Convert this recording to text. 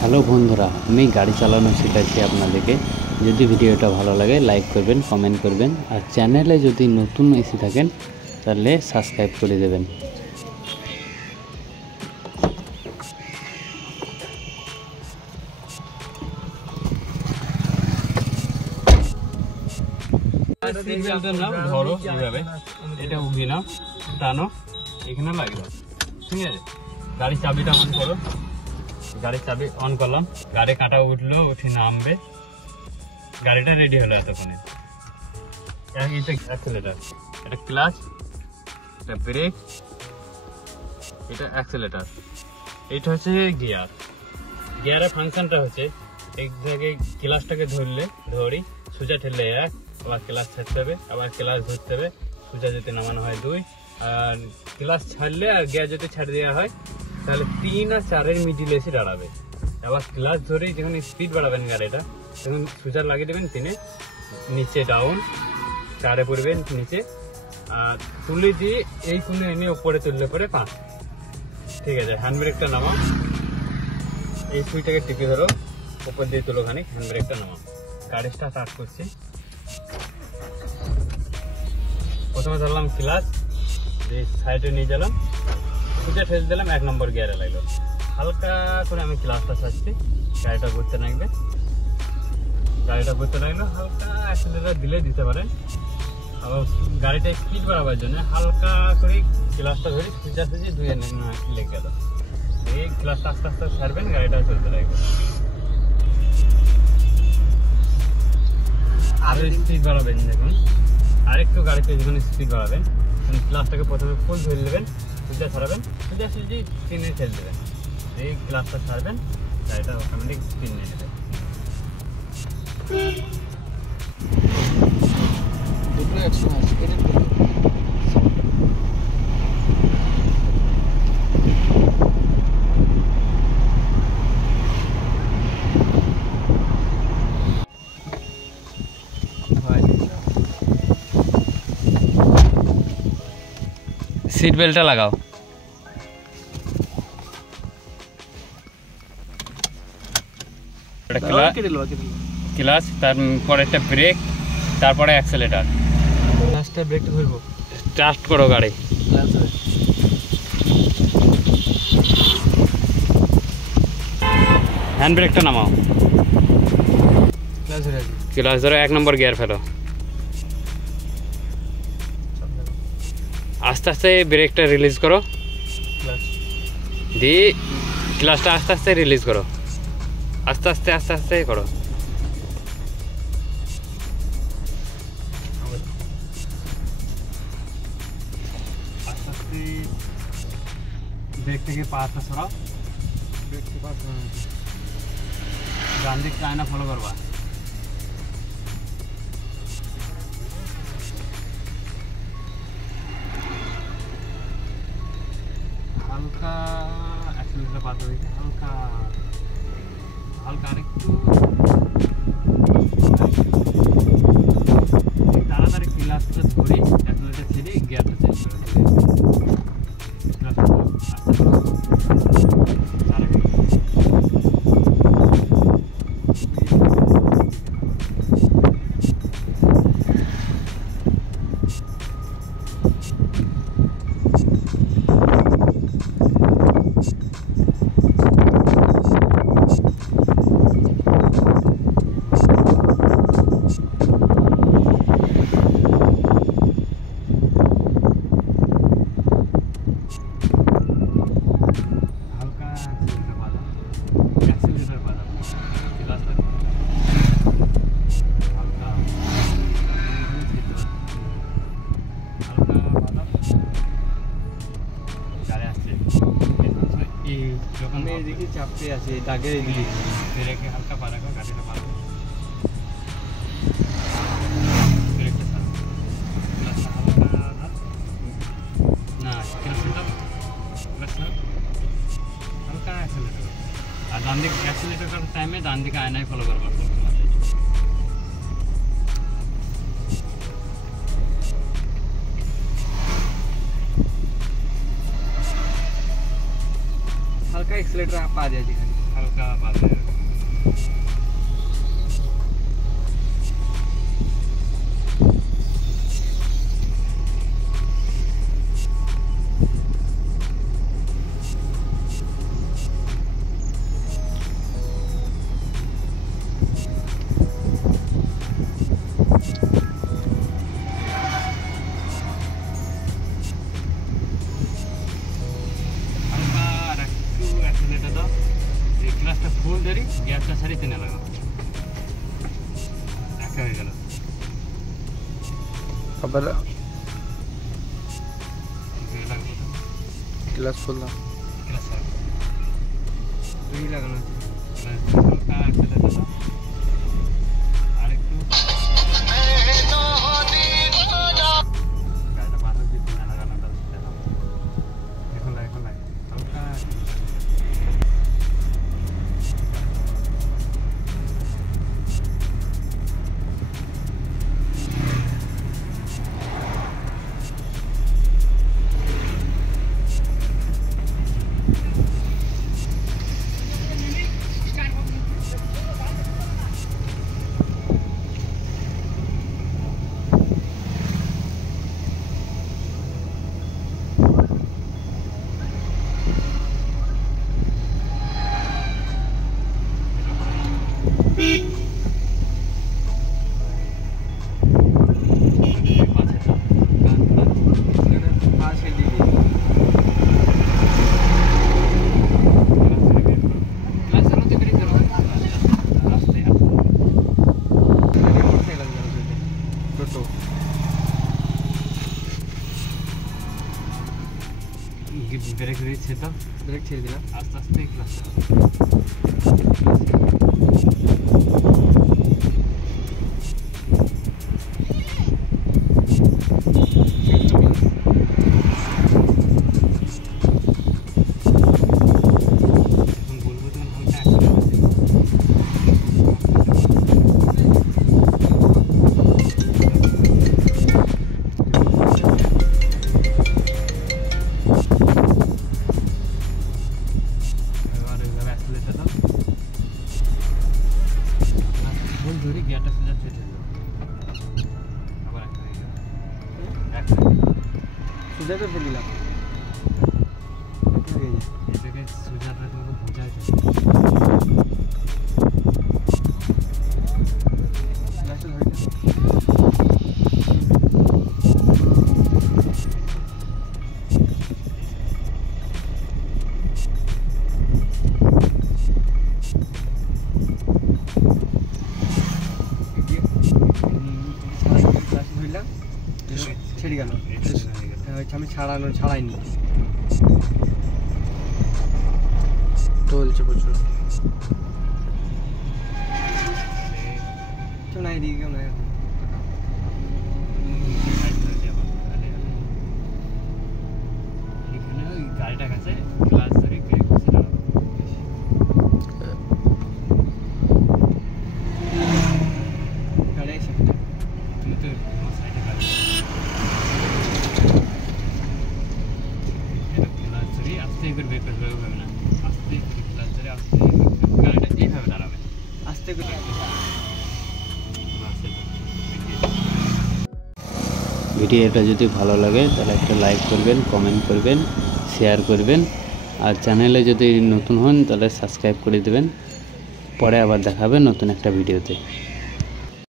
হ্যালো বন্ধুরা, আমি গাড়ি চালানো শেখাচ্ছি আপনাদেরকে। যদি ভিডিওটা ভালো লাগে লাইক করবেন, কমেন্ট করবেন, আর চ্যানেলে যদি নতুন এসে থাকেন তাহলে সাবস্ক্রাইব করে দেবেন। সিট বেল্টের নাও, ধরো এইভাবে, এটা উগিয়ে নাও, টানো, এখানে লাগবে, ঠিক আছে। গাড়ির চাবিটা অন করো, গাড়ির চাবি অন করলাম, গাড়ি কাটা উঠলো, উঠে নামবে, গাড়িটা রেডি হলো এতক্ষণে। এটা অ্যাক্সেলেটার, এটা ক্লাচ, এটা ব্রেক, এটা অ্যাক্সেলেটার, এটা হচ্ছে গিয়ার। গিয়ারের ফাংশনটা হচ্ছে এক জায়গায় ক্লাচটাকে ধরি সোজা ঠেললে 1, আবার ক্লাচ ছাড়তে হবে, আবার ক্লাচ ধরতে হবে, সোজা যদি নামানো হয় 2, আর ক্লাচ ছাড়লে আর গিয়ার যদি ছাড় দেওয়া হয় তাহলে 3 আর 4-এর মিডিলে এসে দাঁড়াবে। আবার ক্লাচ ধরেই যখন স্পিড বাড়াবেন গাড়িটা তখন সোজা লাগিয়ে দেবেন 3-এ, নিচে ডাউন, 4-এ পড়বেন নিচে, আর তুলে দিয়ে এই কোণে এনে উপরে তুললে পরে 5। ঠিক আছে, হ্যান্ড ব্রেকটা নামাও, এই সুইটাকে টিপে ধরো, উপর দিয়ে তুলো খানিক, হ্যান্ড ব্রেকটা নামাও। গাড়িটা স্টার্ট করছি, প্রথমে ধরলাম ক্লাচ, এই সাইডে নিয়ে গেলাম, সোজা ঠেল দিলাম, 1 নম্বর গিয়ারে লাগলো। হালকা করে আমি ক্লাচটা ছাড়ছি, গাড়িটা ঘুরতে লাগবে, হালকা অ্যাক্সেলেটার দিতে পারেন। আবার গাড়িটা স্পিড বাড়াবার জন্য হালকা করে ক্লাচটা ধরি, সোজাসুজি 2 লেগে গেল, এই ক্লাচটা আস্তে আস্তে ছাড়বেন, গাড়িটা চলতে লাগবে। আরো স্পিড বাড়াবেন, দেখুন আরেকটু গাড়িতে যখন স্পিড বাড়াবেন ক্লাচটাকে প্রথমে ফুল ধরে নেবেন, সোজা ছাড়াবেন, সোজাসুজি 3-এ ঠেল দেবেন, এই ক্লাচটা ছাড়বেন, গাড়িটা অটোমেটিক স্পিড নিয়ে নেবে। সিট বেল্টটা লাগাও, ক্লাচ, তারপরে একটা ব্রেক, তারপরে অ্যাক্সেলেটার, লাস্টে ব্রেকটা ধরবো, স্টার্ট করো গাড়ি। হ্যান্ড ব্রেকটা নামাও, ক্লাচ ধরো, 1 নম্বর গিয়ার ফেলো, আস্তে আস্তে ব্রেকটা রিলিজ করো, দিয়ে ক্লাচটা আস্তে আস্তে রিলিজ করো, আস্তে আস্তে আস্তে আস্তে করো। আস্তে আস্তে ব্রেক থেকে পাটা সরাও, ডান দিকটা আয়না ফলো করবা, হালকা অ্যাক্সেলেটার পাতা দিকে, হালকা আরেকটু তাড়াতাড়ি ক্লাচটা ধরে অ্যাক্সেলেটার ছেড়ে গিয়ারটা চেঞ্জ করে দেবে। যখন এইদিকে চাপতে আছে দাগের এইদিকে ব্রেকে হালকা পা রাখো, গাড়িটা পা রাখো, ব্রেকটা ছাড়ো, ক্লাচটা হালকা না, ক্লাচটা হালকা অ্যাক্সেলেটার, আর ডান দিকে অ্যাক্সেলেটার করার টাইমে ডান দিকে আয়নায় ফলো করবার। হালকা एक्सीलेटर आप आ जाए হালকা বাজে গ্লাসটা ফুল ধরি গ্যাসটা সারিতে না লাগানো একা হয়ে গেল আবার গ্লাস খুললাম গ্লাস লাগানো হালকা অ্যাক্সিলেটর দাও আরেকটু গাড়িটা পার হয়ে যেতে না লাগানোটা এখন হালকা ব্রেক দিচ্ছে তো ব্রেক ছেড়ে দিলাম আস্তে আস্তে ক্লাস ধরে গিয়ারটা সোজা চেপে দাও আবার একটা সোজা করে দিলাম এটাকে সোজা রাখলে তো বোঝাই যায় গ্লাসটা ধরে ছেড়ে গেল আমি ছাড়াইনি চলছে প্রচুর কেউ নাই এদিকে কেউ নাই এখানে ওই গাড়িটা কাছে গ্লাস ধরে ব্রেক বসে দাঁড়াবো গাড়ি এসে তুমি তো তোমার সাইডে গাড়ি গ্লাস ধরে আস্তে করে ব্রেক করবে হবে না আস্তে করে গ্লাস ধরে আস্তে গাড়িটা এইভাবে দাঁড়াবে আস্তে করে ভিডিওটা যদি ভালো লাগে তাহলে একটা লাইক করবেন, কমেন্ট করবেন, শেয়ার করবেন আর চ্যানেলে যদি নতুন হন তাহলে সাবস্ক্রাইব করে দেবেন। পরে আবার দেখাবেন নতুন একটা ভিডিওতে।